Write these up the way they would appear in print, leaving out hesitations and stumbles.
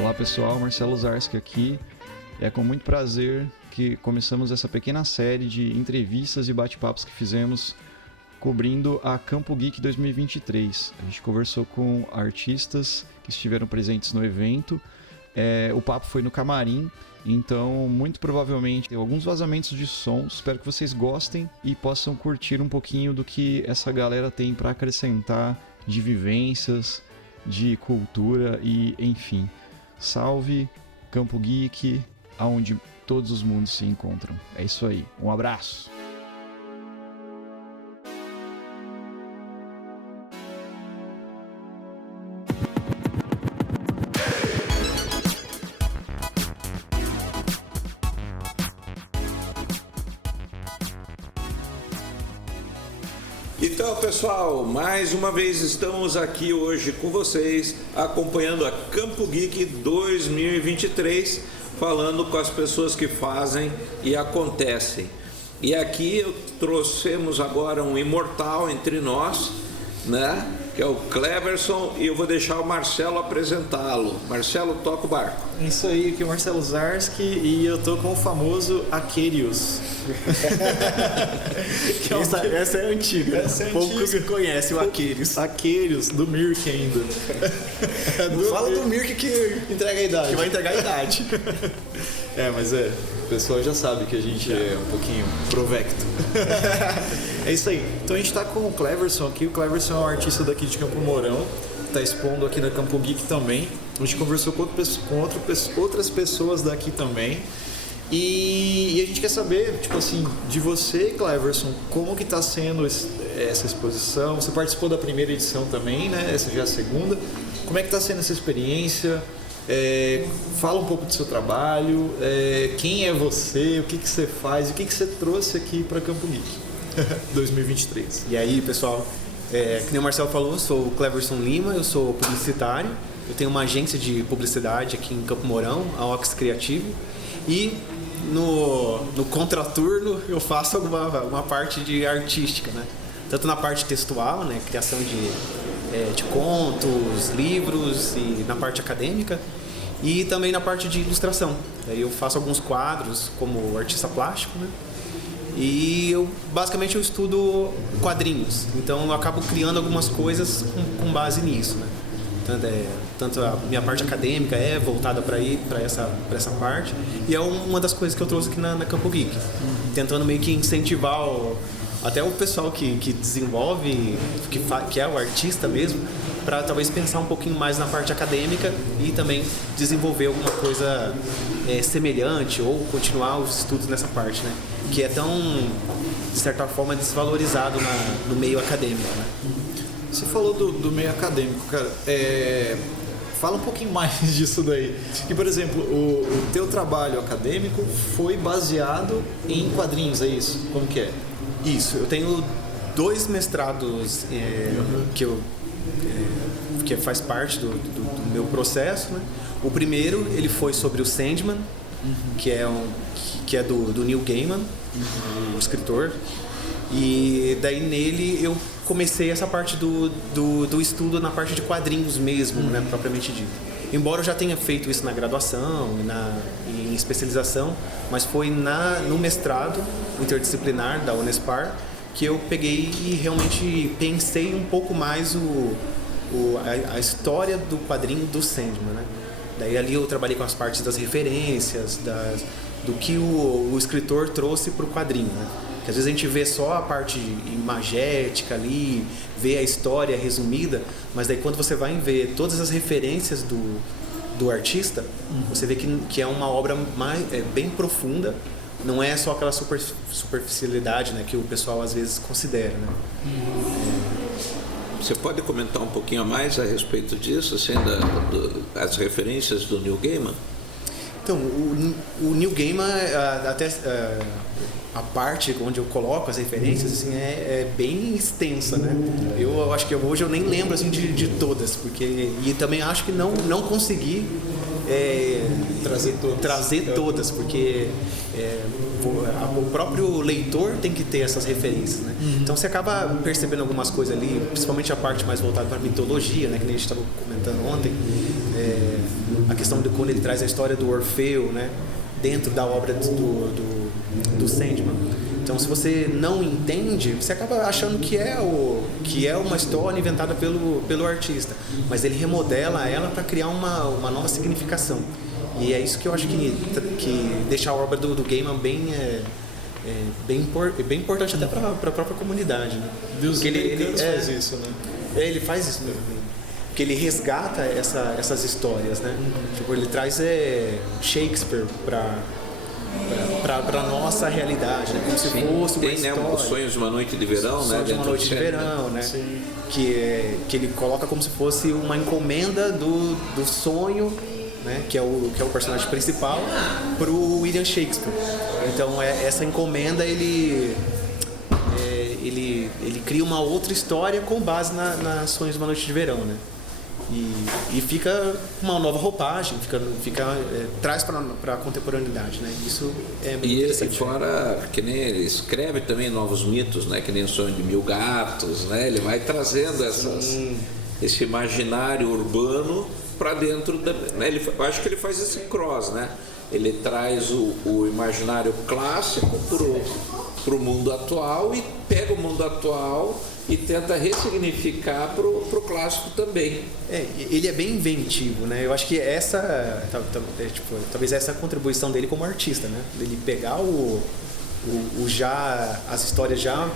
Olá pessoal, Marcelo Zarski aqui. É com muito prazer que começamos essa pequena série de entrevistas e bate-papos que fizemos cobrindo a Campo Geek 2023. A gente conversou com artistas que estiveram presentes no evento. O papo foi no camarim, então muito provavelmente tem alguns vazamentos de som. Espero que vocês gostem e possam curtir um pouquinho do que essa galera tem para acrescentar de vivências, de cultura e enfim. Salve Campo Geek, aonde todos os mundos se encontram. É isso aí, um abraço! Então, pessoal, mais uma vez estamos aqui hoje com vocês, acompanhando a Campo Geek 2023, falando com as pessoas que fazem e acontecem. E aqui trouxemos agora um imortal entre nós, né? Que é o Cleverson, e eu vou deixar o Marcelo apresentá-lo. Marcelo, toca o barco. Isso aí, aqui é o Marcelo Zarski e eu tô com o famoso Aquarius. Essa é antiga. Poucos conhecem o Aquarius. Aquarius, do Mirk ainda. Fala do Mirk que entrega a idade. Que vai entregar a idade. Mas o pessoal já sabe que a gente é um pouquinho provecto. É isso aí. Então a gente tá com o Cleverson aqui. O Cleverson é um artista daqui de Campo Mourão. Tá expondo aqui na Campo Geek também. A gente conversou com outras pessoas daqui também. E a gente quer saber, tipo assim, de você, Cleverson, como que tá sendo essa exposição? Você participou da primeira edição também, né? Essa já é a segunda. Como é que tá sendo essa experiência? Fala um pouco do seu trabalho, quem é você, o que você faz e o que você trouxe aqui para Campo Geek 2023. E aí, pessoal, que nem o Marcelo falou, eu sou o Cleverson Lima, eu sou publicitário, eu tenho uma agência de publicidade aqui em Campo Mourão, a Ox Criativo, e no contraturno eu faço uma parte de artística, né? Tanto na parte textual, né? Criação de contos, livros e na parte acadêmica, e também na parte de ilustração. Daí eu faço alguns quadros como artista plástico, né? E basicamente eu estudo quadrinhos, então eu acabo criando algumas coisas com base nisso, né? Tanto a minha parte acadêmica é voltada para essa parte, e é uma das coisas que eu trouxe aqui na Campo Geek, tentando meio que incentivar até o pessoal que desenvolve, que é o artista mesmo, para talvez pensar um pouquinho mais na parte acadêmica e também desenvolver alguma coisa semelhante ou continuar os estudos nessa parte, né? Que é tão, de certa forma, desvalorizado no meio acadêmico, né? Você falou do meio acadêmico, cara. Fala um pouquinho mais disso daí. E, por exemplo, o teu trabalho acadêmico foi baseado em quadrinhos, é isso? Como que é? Isso, eu tenho 2 mestrados que faz parte do meu processo, né? O primeiro, ele foi sobre o Sandman, que é do Neil Gaiman, o escritor. E daí nele eu comecei essa parte do estudo na parte de quadrinhos mesmo, né, propriamente dito. Embora eu já tenha feito isso na graduação e em especialização, mas foi no mestrado interdisciplinar da Unespar que eu peguei e realmente pensei um pouco mais a história do quadrinho do Sandman, né? Daí ali eu trabalhei com as partes das referências, do que o escritor trouxe para o quadrinho, né? Porque às vezes a gente vê só a parte imagética ali, vê a história resumida, mas daí quando você vai ver todas as referências do artista, você vê que é uma obra bem profunda, não é só aquela superficialidade, né, que o pessoal às vezes considera, né? Você pode comentar um pouquinho mais a respeito disso, assim, as referências do Neil Gaiman? Então, o Neil Gaiman, até a parte onde eu coloco as referências, assim, é bem extensa, né? Eu acho que hoje eu nem lembro assim, de todas, e também acho que não consegui trazer todas, porque o próprio leitor tem que ter essas referências, né? Então você acaba percebendo algumas coisas ali, principalmente a parte mais voltada para a mitologia, né? Que nem a gente estava comentando ontem, a questão de quando ele traz a história do Orfeu, né? Dentro da obra do Sandman. Então, se você não entende, você acaba achando que é uma história inventada pelo artista, mas ele remodela ela para criar uma nova significação. E é isso que eu acho que deixa a obra do Gaiman bem importante até para a própria comunidade, né? Deus ele faz isso, né? Ele faz isso mesmo. Porque ele resgata essas histórias, né? Tipo, ele traz Shakespeare para nossa realidade, né? Como se fosse uma história. Né, Os Sonhos de uma Noite de Verão, né? De uma Noite de Verão, né? Que ele coloca como se fosse uma encomenda do sonho, né? Que é o personagem principal, para o William Shakespeare. Então essa encomenda ele cria uma outra história com base nas Sonhos de uma Noite de Verão, né? E fica uma nova roupagem, traz para a contemporaneidade, né? Isso é muito interessante. E fora que nem ele escreve também novos mitos, né? Que nem o Sonho de Mil Gatos, né? Ele vai trazendo esse imaginário urbano para dentro da... Né? Eu acho que ele faz esse cross, né? Ele traz o imaginário clássico para o mundo atual e pega o mundo atual e tenta ressignificar para o clássico também. Ele é bem inventivo, né? Eu acho que talvez essa é a contribuição dele como artista, né? Ele pegar as histórias já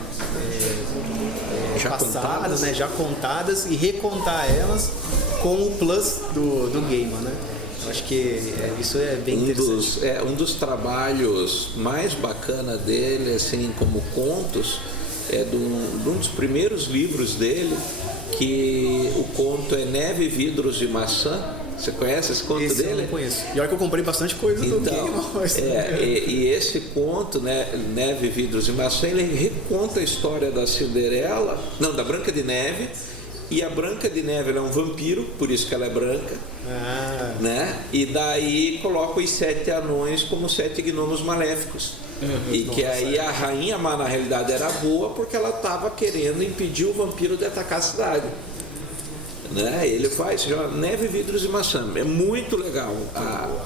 passadas, né? Já contadas e recontar elas com o plus do Gaiman, né? Eu acho que isso é bem interessante. Um dos trabalhos mais bacana dele, assim, como contos, de um dos primeiros livros dele, que o conto é Neve, Vidros e Maçã. Você conhece esse conto dele? Eu não conheço. E olha que eu comprei bastante coisa do Gaiman. E esse conto, né, Neve, Vidros e Maçã, ele reconta a história da Cinderela, não, da Branca de Neve. E a Branca de Neve ela é um vampiro, por isso que ela é branca, né? E daí coloca os 7 anões como 7 gnomos maléficos. Que aí a rainha má na realidade era boa porque ela estava querendo impedir o vampiro de atacar a cidade, né? Ele faz, chama Neve, Vidros e Maçã. É muito legal.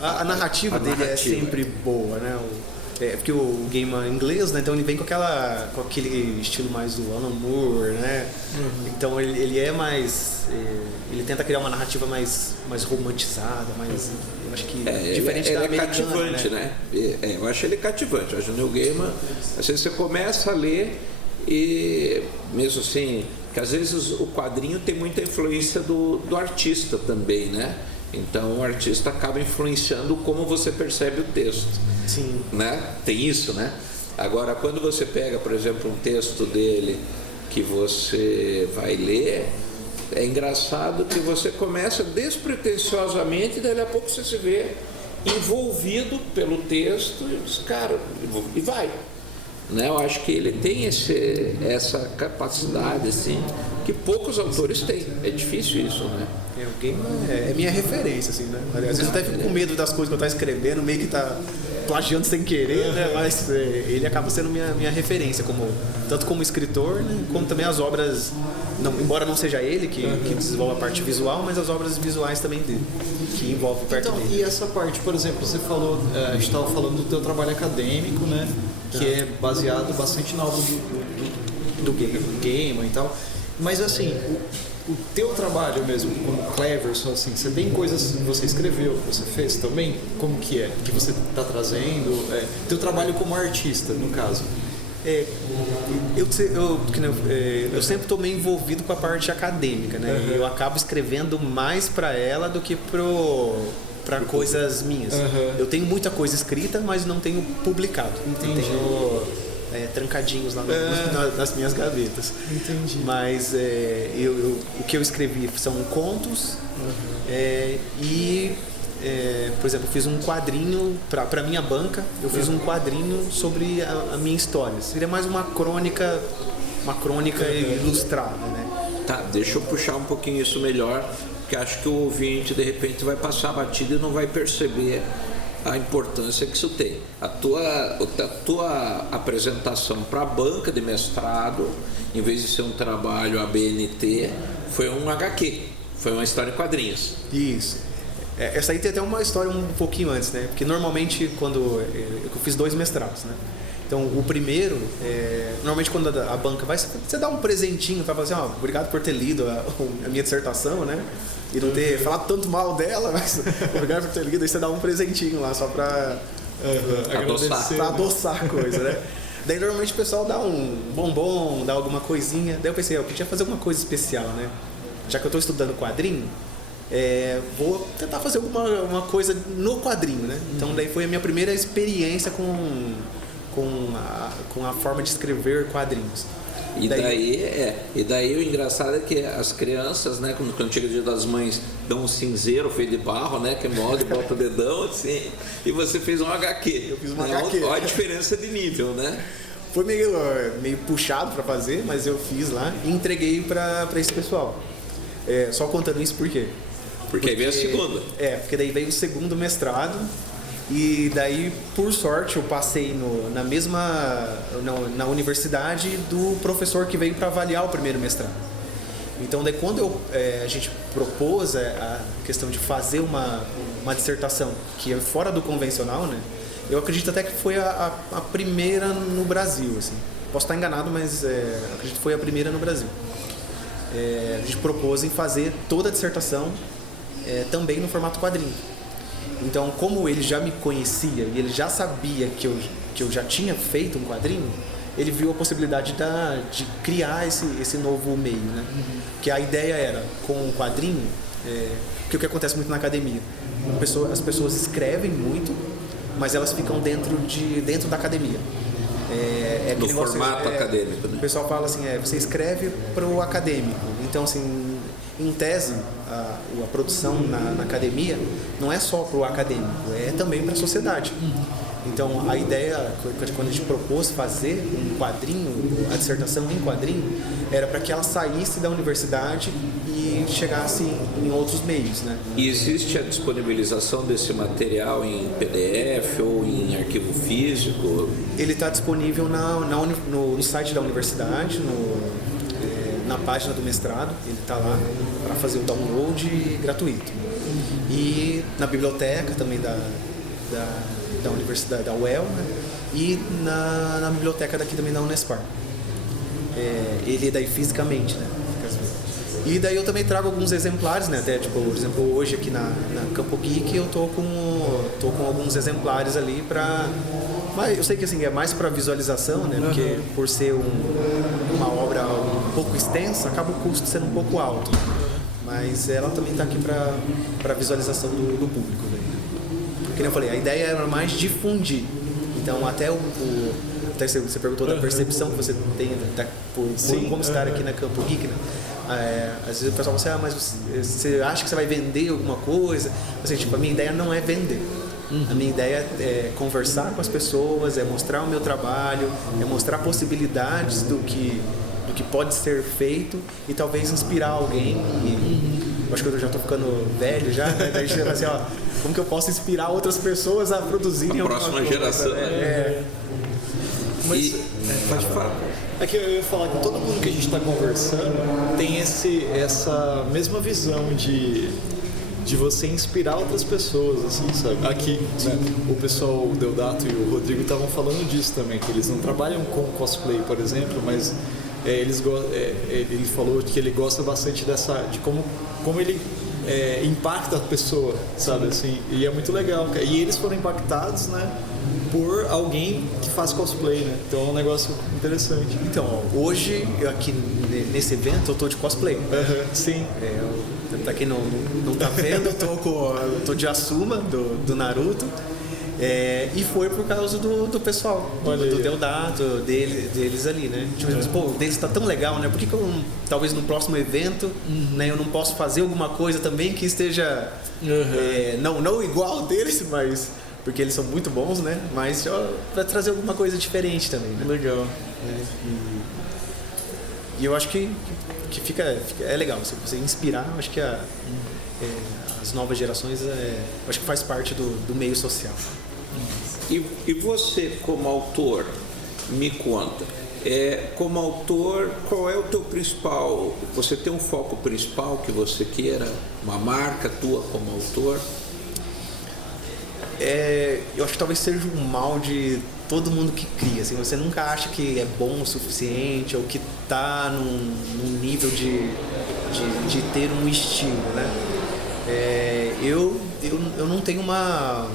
A narrativa dele é sempre boa, né? Porque o Gaiman é inglês, né? Então ele vem com aquele estilo mais do Alan Moore, né? Então ele é mais... ele tenta criar uma narrativa mais romantizada, mais... Eu acho que diferente da americana, cativante, né? Eu acho ele cativante. Eu acho o Neil Gaiman... Às vezes você começa a ler e... Mesmo assim... Que às vezes o quadrinho tem muita influência do artista também, né? Então o artista acaba influenciando como você percebe o texto. Sim. Né? Tem isso, né? Agora, quando você pega, por exemplo, um texto dele que você vai ler, é engraçado que você começa despretensiosamente e daí a pouco você se vê envolvido pelo texto e diz, cara, e vai. Né? Eu acho que ele tem essa capacidade, assim, que poucos autores têm. É difícil isso, né? O Gaiman é minha referência, assim, né? Às vezes eu até fico com medo das coisas que eu estou escrevendo, meio que tá plagiando sem querer, né? Mas ele acaba sendo minha referência, tanto como escritor, né? Como também as obras, embora não seja ele que desenvolve a parte visual, mas as obras visuais também dele, que envolve perto dele. E essa parte, por exemplo, você falou, a gente estava falando do teu trabalho acadêmico, né? Que é baseado bastante na obra do Gaiman e tal. Mas assim, o teu trabalho mesmo, como Cleverson, assim, você tem coisas que você escreveu, que você fez também? Como que é? Que você está trazendo? Teu trabalho como artista, no caso. Eu sempre estou meio envolvido com a parte acadêmica, né? Eu acabo escrevendo mais para ela do que para coisas minhas. Eu tenho muita coisa escrita, mas não tenho publicado. Entendi. Tenho trancadinhos lá nas minhas gavetas. Entendi. Mas o que eu escrevi são contos por exemplo, eu fiz um quadrinho para minha banca. Eu fiz um quadrinho sobre a minha história. Seria mais uma crônica ilustrada, né? Tá, deixa eu puxar um pouquinho isso melhor porque acho que o ouvinte de repente vai passar batido e não vai perceber a importância que isso tem. A tua apresentação para a banca de mestrado, em vez de ser um trabalho ABNT, foi um HQ, foi uma história em quadrinhos. Isso. Essa aí tem até uma história um pouquinho antes, né? Porque normalmente quando eu fiz 2 mestrados, né? Então o primeiro, normalmente quando a banca vai, você dá um presentinho para falar assim, ó, obrigado por ter lido a minha dissertação, né? E não ter falado tanto mal dela, mas obrigado por ter lido, aí você dá um presentinho lá só para adoçar a coisa, né? Daí normalmente o pessoal dá um bombom, dá alguma coisinha. Daí eu pensei, eu podia fazer alguma coisa especial, né? Já que eu estou estudando quadrinho, vou tentar fazer uma coisa no quadrinho, né? Então daí foi a minha primeira experiência com a forma de escrever quadrinhos. E daí o engraçado é que as crianças, né, quando chega o Dia das Mães, dão um cinzeiro feito de barro, né, que molde, bota o dedão assim, e você fez um HQ. Eu fiz uma HQ. Olha a diferença de nível, né? Foi meio puxado para fazer, mas eu fiz lá e entreguei para esse pessoal. Só contando isso por quê? Porque aí veio a segunda. Porque daí veio o segundo mestrado. E daí, por sorte, eu passei na universidade do professor que veio para avaliar o primeiro mestrado. Então, daí quando a gente propôs a questão de fazer uma dissertação que é fora do convencional, né? Eu acredito até que foi a primeira no Brasil, assim. Posso estar enganado, mas acredito que foi a primeira no Brasil. A gente propôs em fazer toda a dissertação também no formato quadrinho. Então, como ele já me conhecia e ele já sabia que eu já tinha feito um quadrinho, ele viu a possibilidade de criar esse novo meio, né? Que a ideia era, com o quadrinho, que o que acontece muito na academia, as pessoas escrevem muito, mas elas ficam dentro da academia. No formato acadêmico, né? O pessoal fala assim, você escreve para o acadêmico. Então, assim, em tese, a produção na academia não é só para o acadêmico, é também para a sociedade. Então, a ideia, quando a gente propôs fazer um quadrinho, a dissertação em quadrinho, era para que ela saísse da universidade e chegasse em outros meios, né? E existe a disponibilização desse material em PDF ou em arquivo físico? Ele está disponível no site da universidade, na página do mestrado, ele está lá para fazer o download gratuito. E na biblioteca também da Universidade da UEL, né? E na biblioteca daqui também da Unespar. Ele é daí fisicamente, né? E daí eu também trago alguns exemplares, né? Até, tipo, por exemplo, hoje aqui na Campo Geek eu tô com alguns exemplares ali mas eu sei que assim, é mais para visualização, né? Porque por ser uma obra um pouco extensa, acaba o custo sendo um pouco alto. Mas ela também está aqui para visualização do público, né? Como eu falei, a ideia era mais difundir. Então, até você perguntou da percepção que você tem por como estar aqui na Campo Geek, né? Às vezes o pessoal fala assim, mas você acha que você vai vender alguma coisa? Assim, tipo, a minha ideia não é vender. A minha ideia é conversar com as pessoas, é mostrar o meu trabalho, é mostrar possibilidades do que pode ser feito e talvez inspirar alguém. Eu acho que eu já estou ficando velho já, né? Daí a gente fala assim, como que eu posso inspirar outras pessoas a produzirem a próxima geração. Mas pode falar. É que eu ia falar que todo mundo que a gente está conversando tem essa mesma visão de você inspirar outras pessoas, assim, sabe? Aqui, né, o pessoal, o Deodato e o Rodrigo estavam falando disso também, que eles não trabalham com cosplay, por exemplo, mas ele falou que ele gosta bastante de como ele impacta a pessoa, sabe, assim, e é muito legal, cara. E eles foram impactados, né, por alguém que faz cosplay, né, então é um negócio interessante. Então, hoje, aqui nesse evento, eu tô de cosplay. Sim. Pra quem não tá vendo, eu tô de Asuma, do Naruto. E foi por causa do pessoal, do Deodato, deles ali, né? Tipo, pô, deles tá tão legal, né? Por que eu talvez no próximo evento, né, eu não posso fazer alguma coisa também que esteja não igual deles, mas porque eles são muito bons, né? Mas pra trazer alguma coisa diferente também, né? Legal. E eu acho que é legal, se você inspirar, eu acho que as novas gerações, acho que faz parte do meio social. E você, como autor, me conta, como autor, qual é o teu principal? Você tem um foco principal que você queira, uma marca tua como autor? Eu acho que talvez seja um mal de todo mundo que cria. Assim, você nunca acha que é bom o suficiente ou que está num nível de ter um estilo, né? Eu não tenho uma...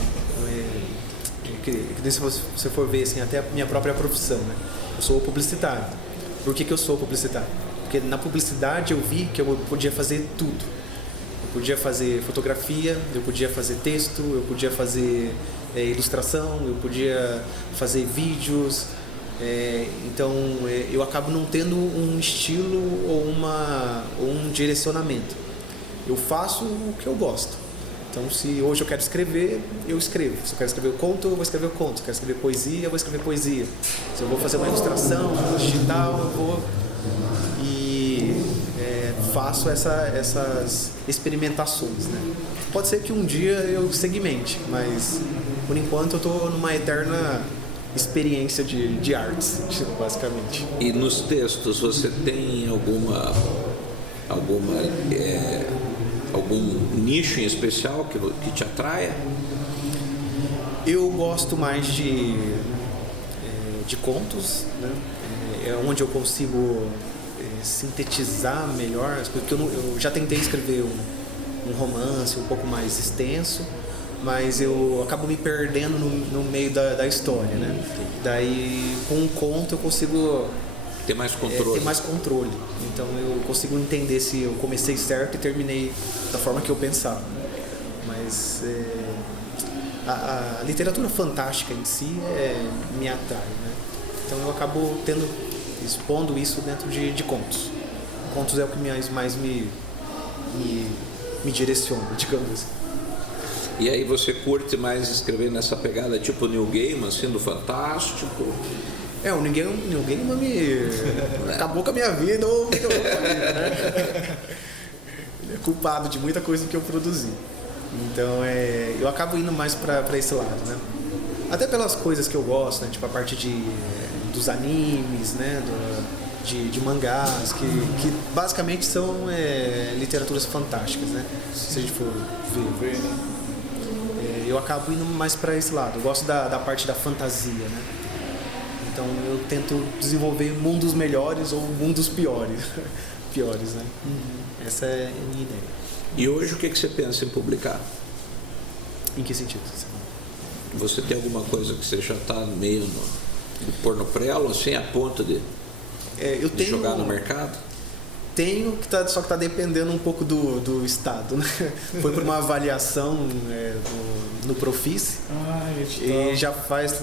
se você for ver assim, até a minha própria profissão, né? Eu sou publicitário. Por que eu sou publicitário? Porque na publicidade eu vi que eu podia fazer tudo. Eu podia fazer fotografia, eu podia fazer texto, eu podia fazer ilustração, eu podia fazer vídeos. Então eu acabo não tendo um estilo ou um direcionamento. Eu faço o que eu gosto. Então, se hoje eu quero escrever, eu escrevo. Se eu quero escrever conto, eu vou escrever conto. Se eu quero escrever poesia, eu vou escrever poesia. Se eu vou fazer uma ilustração digital, eu vou... E faço essas experimentações, né? Pode ser que um dia eu segmente, mas por enquanto eu estou numa eterna experiência de artes, basicamente. E nos textos você tem algum nicho em especial que te atraia? Eu gosto mais de contos, né? É onde eu consigo sintetizar melhor, porque eu já tentei escrever um romance um pouco mais extenso, mas eu acabo me perdendo no meio da história, né? Daí com um conto eu consigo ter mais controle. Ter mais controle. Então eu consigo entender se eu comecei certo e terminei da forma que eu pensava. Mas a literatura fantástica em si me atrai, né? Então eu acabo expondo isso dentro de contos. Contos é o que mais me direciona, digamos assim. E aí você curte mais escrever nessa pegada tipo Neil Gaiman, assim, do fantástico? O Neil Gaiman acabou com a minha vida ou me derrubou a vida, né? Ele é culpado de muita coisa que eu produzi. Então eu acabo indo mais para esse lado, né? Até pelas coisas que eu gosto, né? Tipo a parte dos animes, né? De mangás, que basicamente são literaturas fantásticas, né? Se a gente for ver, né? Eu acabo indo mais para esse lado. Eu gosto da parte da fantasia, né? Então eu tento desenvolver mundos melhores ou mundos piores, né? Essa é a minha ideia. E hoje o que você pensa em publicar? Em que sentido? Você tem alguma coisa que você já está meio de pôr no prelo, assim, a ponto de jogar no mercado? Tenho, só que está dependendo um pouco do estado, né? Foi por uma avaliação no Profice e já faz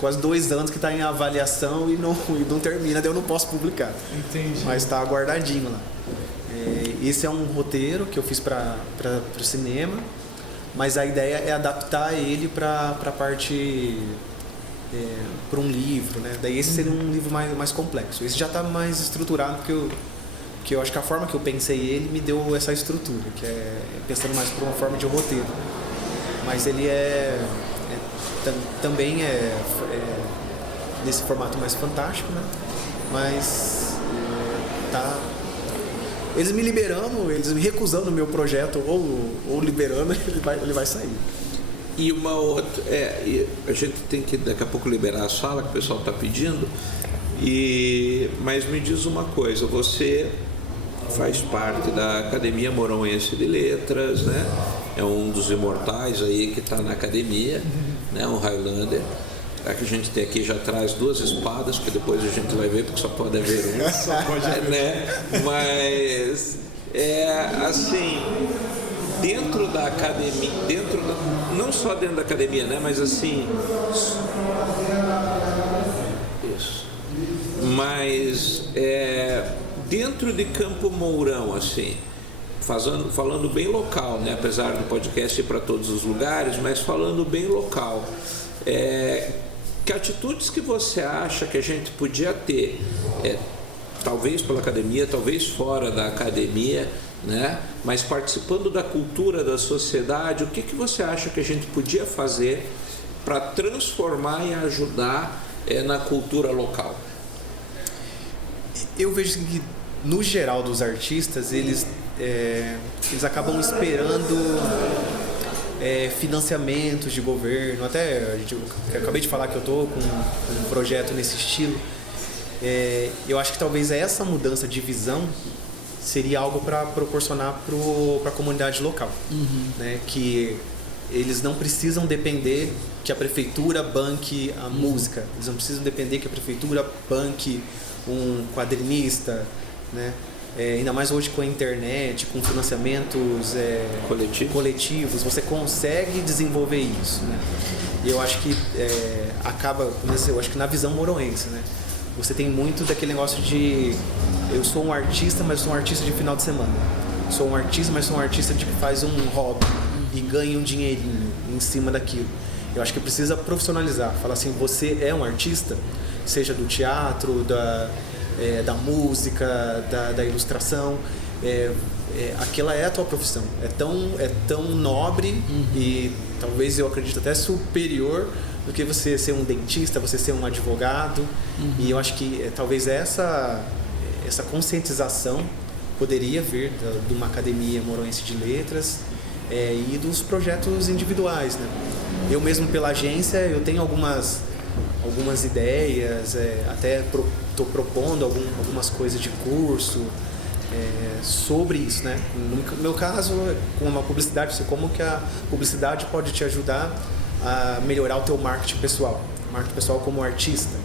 quase 2 anos que está em avaliação e não termina, daí eu não posso publicar. Entendi. Mas está guardadinho lá. Esse é um roteiro que eu fiz para o cinema, mas a ideia é adaptar ele para a parte... para um livro, né? Daí esse seria um livro mais complexo. Esse já está mais estruturado porque eu acho que a forma que eu pensei ele me deu essa estrutura, que é pensando mais por uma forma de roteiro. Mas ele também nesse formato mais fantástico, né? Mas eles me liberando, eles me recusando o meu projeto ou liberando, ele vai sair. E uma outra, a gente tem que daqui a pouco liberar a sala que o pessoal está pedindo, mas me diz uma coisa, você faz parte da Academia Moronense de Letras, né? É um dos imortais aí que está na academia, né? Um Highlander. Que a gente tem aqui já atrás 2 espadas, que depois a gente vai ver, porque só pode haver uma. Só pode haver. Né? Mas, assim, dentro da academia, não só dentro da academia, né? Mas assim... Isso. Mas, dentro de Campo Mourão, assim, falando bem local, né? Apesar do podcast ir para todos os lugares, mas falando bem local. Que atitudes que você acha que a gente podia ter, talvez pela academia, talvez fora da academia, né? Mas participando da cultura da sociedade, o que você acha que a gente podia fazer para transformar e ajudar na cultura local? Eu vejo que, no geral, dos artistas, eles acabam esperando financiamentos de governo. Até eu acabei de falar que eu estou com um projeto nesse estilo. Eu acho que talvez essa mudança de visão seria algo para proporcionar para a comunidade local, né? Que eles não precisam depender que a prefeitura banque a música, eles não precisam depender que a prefeitura banque um quadrinista, né? Ainda mais hoje com a internet, com financiamentos coletivos, você consegue desenvolver isso, né? E eu acho que eu acho que na visão moroense, né? Você tem muito daquele negócio de eu sou um artista, mas sou um artista de final de semana. Sou um artista, mas sou um artista que faz um hobby e ganha um dinheirinho em cima daquilo. Eu acho que precisa profissionalizar. Falar assim, você é um artista, seja do teatro, da música, da ilustração. Aquela é a tua profissão. É tão nobre e talvez eu acredito até superior do que você ser um dentista, você ser um advogado. E eu acho que talvez essa conscientização poderia vir de uma academia moroense de letras e dos projetos individuais, né? Eu mesmo pela agência eu tenho algumas ideias, até estou propondo algumas coisas de curso sobre isso, né? No meu caso, com uma publicidade, como que a publicidade pode te ajudar a melhorar o teu marketing pessoal como artista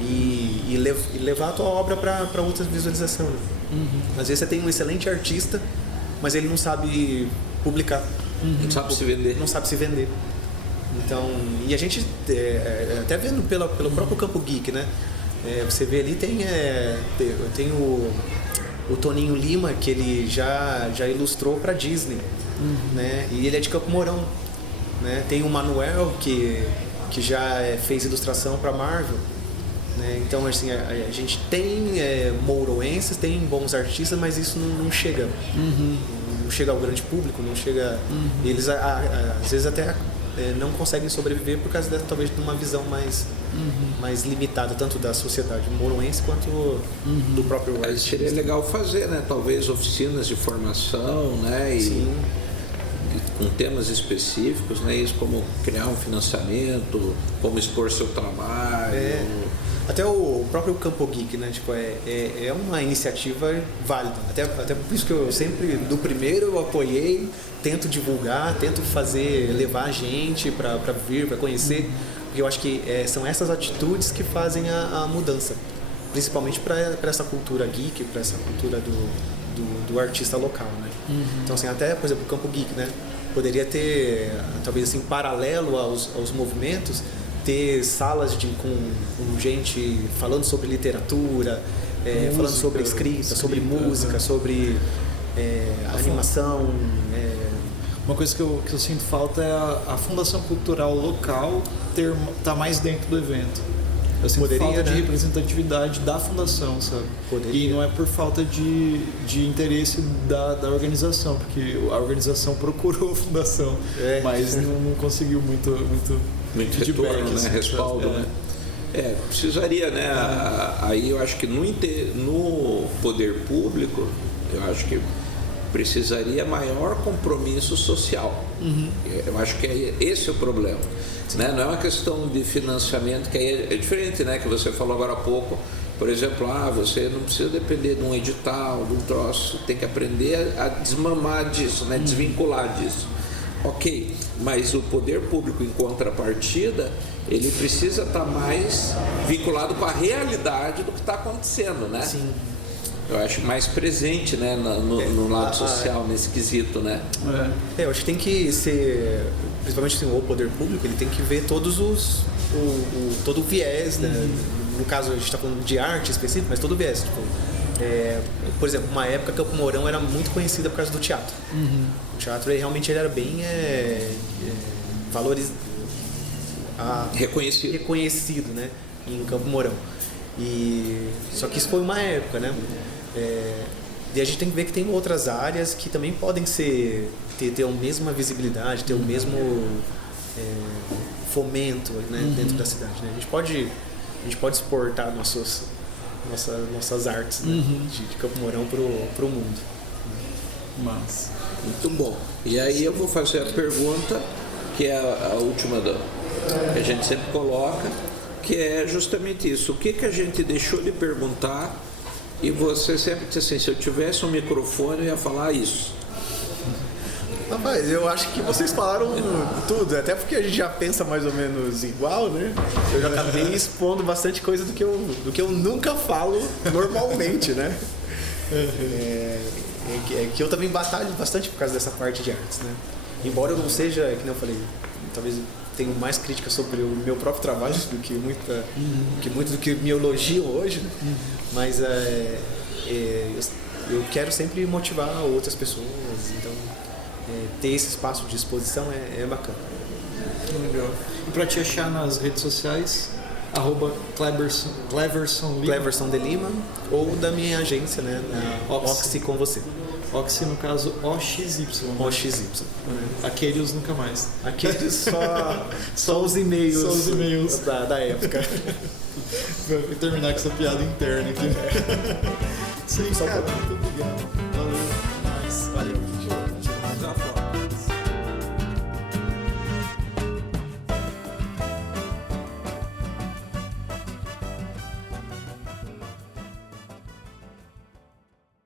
e levar a tua obra para outra visualização, né? Às vezes você tem um excelente artista, mas ele não sabe publicar, não sabe se vender. Então, e a gente até vendo pelo próprio Campo Geek, né? Você vê ali tem o Toninho Lima, que ele já ilustrou para Disney, né? E ele é de Campo Mourão, né? Tem o Manuel que já fez ilustração para Marvel, né? Então assim, a gente tem mouroenses, tem bons artistas, mas isso não chega, não chega ao grande público, não chega. Eles às vezes até não conseguem sobreviver por causa talvez de uma visão mais limitada, tanto da sociedade mouroense quanto do próprio artista. Seria legal fazer, né? Talvez oficinas de formação, né? Com temas específicos, né? Isso, como criar um financiamento, como expor seu trabalho. Até o próprio Campo Geek, né? Tipo, é uma iniciativa válida. Até por isso que eu sempre, do primeiro, eu apoiei, tento divulgar, tento levar a gente para vir, para conhecer. Porque eu acho que são essas atitudes que fazem a mudança. Principalmente para essa cultura geek, para essa cultura do artista local, né? Então, assim, até, por exemplo, o Campo Geek, né? Poderia ter, talvez assim, paralelo aos movimentos, ter salas com gente falando sobre literatura, falando sobre escrita, sobre música, sobre animação. Uma coisa que eu sinto falta é a Fundação Cultural local tá mais dentro do evento. Eu sinto falta de representatividade da fundação, sabe? E não é por falta de interesse da organização, porque a organização procurou a fundação, mas não conseguiu muito retorno, né? Respaldo, né? Precisaria, né? Aí eu acho que no poder público, eu acho que precisaria maior compromisso social. Eu acho que esse é o problema, né? Não é uma questão de financiamento, que é diferente, né? Que você falou agora há pouco, por exemplo, você não precisa depender de um edital, de um troço, tem que aprender a desmamar disso, né? Desvincular disso. Ok, mas o poder público, em contrapartida, ele precisa estar mais vinculado com a realidade do que está acontecendo, né? Sim. Eu acho mais presente, né, no lado social, nesse quesito, né? Eu acho que tem que ser, principalmente assim, o poder público, ele tem que ver todo o viés, né? No caso, a gente está falando de arte específica, mas todo o viés. Tipo, por exemplo, uma época Campo Mourão era muito conhecida por causa do teatro. O teatro realmente era bem reconhecido, né, em Campo Mourão. Só que isso foi uma época, né? E a gente tem que ver que tem outras áreas que também podem ter a mesma visibilidade, ter o mesmo fomento, né, dentro da cidade. Né? A gente pode exportar nossas artes, né, de Campo Mourão pro mundo. Mas Muito bom. E aí eu vou fazer a pergunta, que é a última que a gente sempre coloca, que é justamente isso. O que a gente deixou de perguntar e você sempre disse assim, se eu tivesse um microfone eu ia falar isso. Rapaz, eu acho que vocês falaram tudo, até porque a gente já pensa mais ou menos igual, né? Eu já acabei expondo bastante coisa do que eu nunca falo normalmente, né? É que eu também batalho bastante por causa dessa parte de artes, né? Embora eu não seja, que nem eu falei, talvez eu tenha mais crítica sobre o meu próprio trabalho do que muito do que me elogiam hoje, né? Mas eu quero sempre motivar outras pessoas, então ter esse espaço de exposição é bacana. legal. E pra te achar nas redes sociais, @Cleverson Lima. Cleverson de Lima, ou da minha agência, né? Na Oxy com você. Oxy, no caso, OXY. OXY. Aqueles nunca mais. Aqueles só os e-mails. Só os e-mails. Da época. Vou terminar com essa piada interna aqui. Sim, Só cara, pra- muito obrigado. Valeu. Valeu.